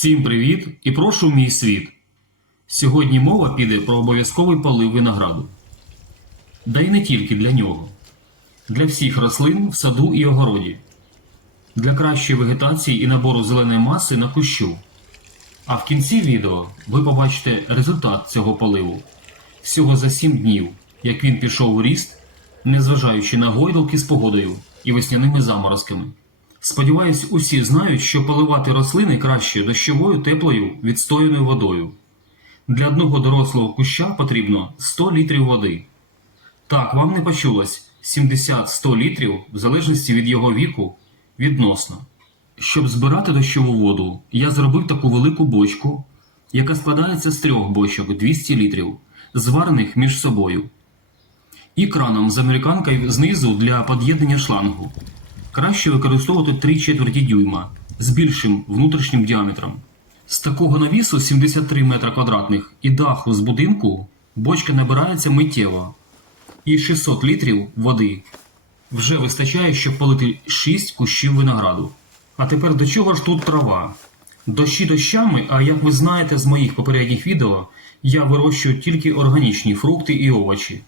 Всім привіт і прошу мій світ. Сьогодні мова піде про обов'язковий полив винограду. Да й не тільки для нього, для всіх рослин в саду і огороді, для кращої вегетації і набору зеленої маси на кущу. А в кінці відео ви побачите результат цього поливу всього за 7 днів, як він пішов у ріст, незважаючи на гойдалки з погодою і весняними заморозками. Сподіваюсь, усі знають, що поливати рослини краще дощовою теплою відстояною водою. Для одного дорослого куща потрібно 100 літрів води. Так, вам не почулось 70-100 літрів в залежності від його віку відносно. Щоб збирати дощову воду, я зробив таку велику бочку, яка складається з трьох бочок 200 літрів, зварених між собою, і краном з американкою знизу для під'єднання шлангу. Краще використовувати 3 четверті дюйма з більшим внутрішнім діаметром. З такого навісу 73 метра квадратних і даху з будинку бочка набирається миттєво. І 600 літрів води вже вистачає, щоб полити 6 кущів винограду. А тепер до чого ж тут трава? Дощі дощами, а як ви знаєте з моїх попередніх відео, я вирощую тільки органічні фрукти і овочі,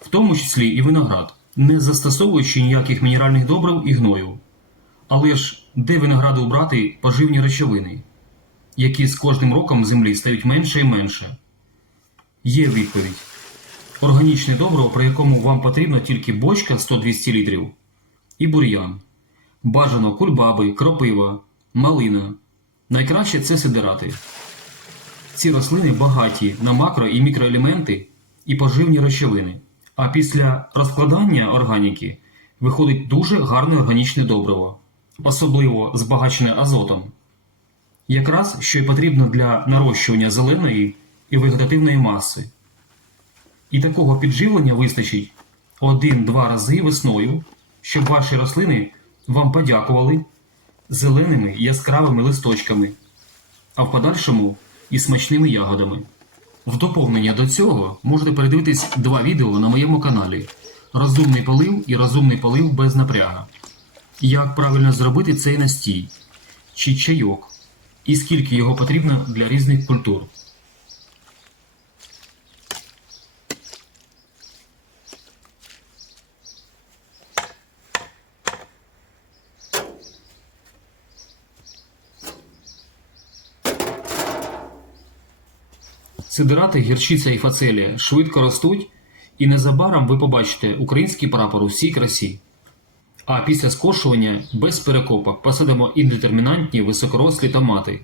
в тому числі і виноград, не застосовуючи ніяких мінеральних добрив і гною. Але ж де винограду брати поживні речовини, які з кожним роком землі стають менше і менше? Є відповідь. Органічне добриво, при якому вам потрібна тільки бочка 100-200 літрів, і бур'ян. Бажано кульбаби, кропива, малина. Найкраще це сидирати. Ці рослини багаті на макро і мікроелементи і поживні речовини. А після розкладання органіки виходить дуже гарне органічне добриво, особливо збагачене азотом. Якраз що й потрібно для нарощування зеленої і вегетативної маси. І такого підживлення вистачить один-два рази весною, щоб ваші рослини вам подякували зеленими яскравими листочками, а в подальшому і смачними ягодами. В доповнення до цього можете передивитись два відео на моєму каналі Розумний полив і розумний полив без напряга. Як правильно зробити цей настій чи чайок, і скільки його потрібно для різних культур. Сидирати, гірчиця і фацелія швидко ростуть, і незабаром ви побачите український прапор у всій красі. А після скошування без перекопок посадимо індетермінантні високорослі томати.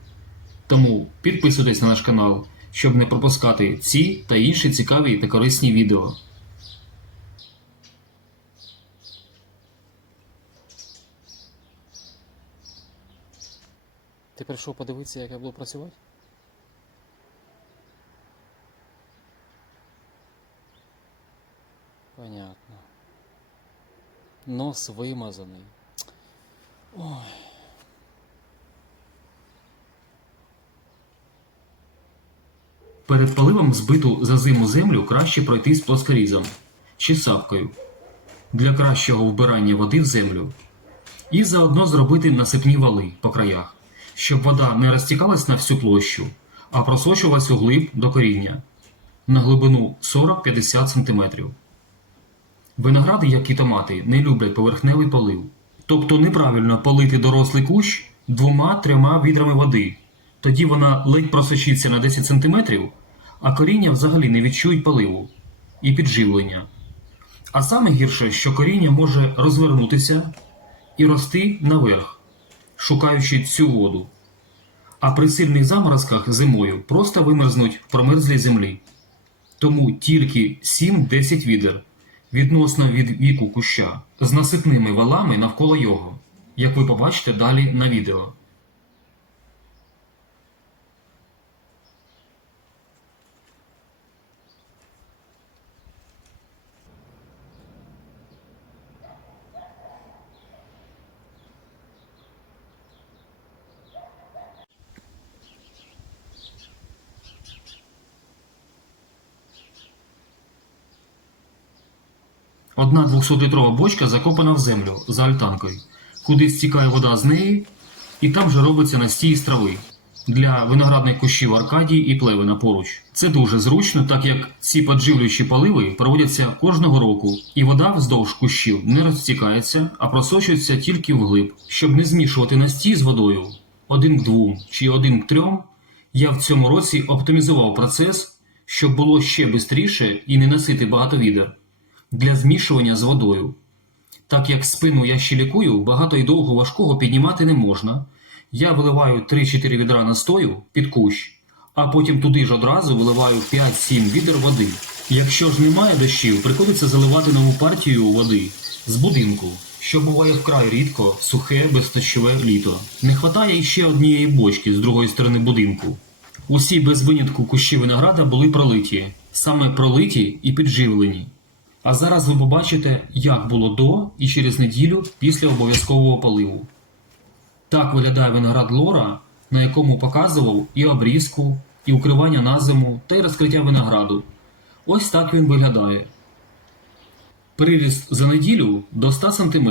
Тому підписуйтесь на наш канал, щоб не пропускати ці та інші цікаві та корисні відео. Ти прийшов подивитися, як я буду працювати? Понятно. Нос вимазаний. Ой. Перед поливом збиту за зиму землю краще пройти з плоскорізом чи сапкою для кращого вбирання води в землю. І заодно зробити насипні вали по краях, щоб вода не розтікалась на всю площу, а просочувалась у глиб до коріння на глибину 40-50 см. Виногради, як і томати, не люблять поверхневий полив. Тобто неправильно полити дорослий кущ двома-трьома відрами води. Тоді вона ледь просочиться на 10 см, а коріння взагалі не відчують поливу і підживлення. А саме гірше, що коріння може розвернутися і рости наверх, шукаючи цю воду. А при сильних заморозках зимою просто вимерзнуть в промерзлій землі. Тому тільки 7-10 відер відносно від віку куща з насипними валами навколо його, як ви побачите далі на відео. Одна 200-літрова бочка закопана в землю за альтанкою, куди стікає вода з неї, і там же робиться настій з трави. для виноградних кущів Аркадії і Плевина поруч. Це дуже зручно, так як ці подживлюючі поливи проводяться кожного року, і вода вздовж кущів не розтікається, а просочується тільки вглиб. Щоб не змішувати настій з водою один к двом чи один к трьом, я в цьому році оптимізував процес, щоб було ще швидше і не носити багато відер для змішування з водою. Так як спину я ще лікую, багато і довго важкого піднімати не можна. Я виливаю 3-4 відра настою під кущ, а потім туди ж одразу виливаю 5-7 відер води. Якщо ж немає дощів, приходиться заливати нову партію води з будинку, що буває вкрай рідко, сухе, бездощове літо. Не хватає іще однієї бочки з другої сторони будинку. Усі без винятку кущі винограда були пролиті, саме пролиті і підживлені. А зараз ви побачите, як було до і через неділю після обов'язкового поливу. Так виглядає виноград лора, на якому показував і обрізку, і укривання на зиму, та й розкриття винограду. Ось так він виглядає. Приріст за неділю до 100 см.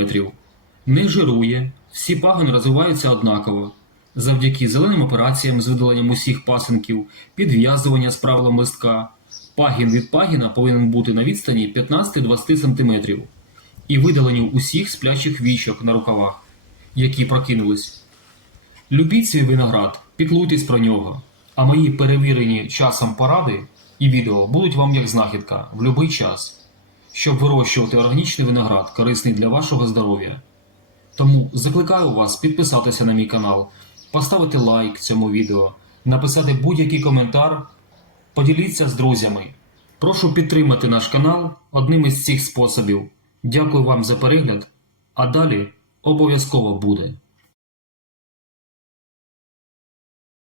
Не жирує, всі пагони розвиваються однаково. Завдяки зеленим операціям з видаленням усіх пасинків, підв'язування з правилом листка. Пагін від пагіна повинен бути на відстані 15-20 см і видаленню усіх сплячих вічок на рукавах, які прокинулись. Любіть свій виноград, піклуйтесь про нього, а мої перевірені часом поради і відео будуть вам як знахідка в будь-який час, щоб вирощувати органічний виноград, корисний для вашого здоров'я. Тому закликаю вас підписатися на мій канал, поставити лайк цьому відео, написати будь-який коментар, поділіться з друзями. Прошу підтримати наш канал одним із цих способів. Дякую вам за перегляд, а далі обов'язково буде.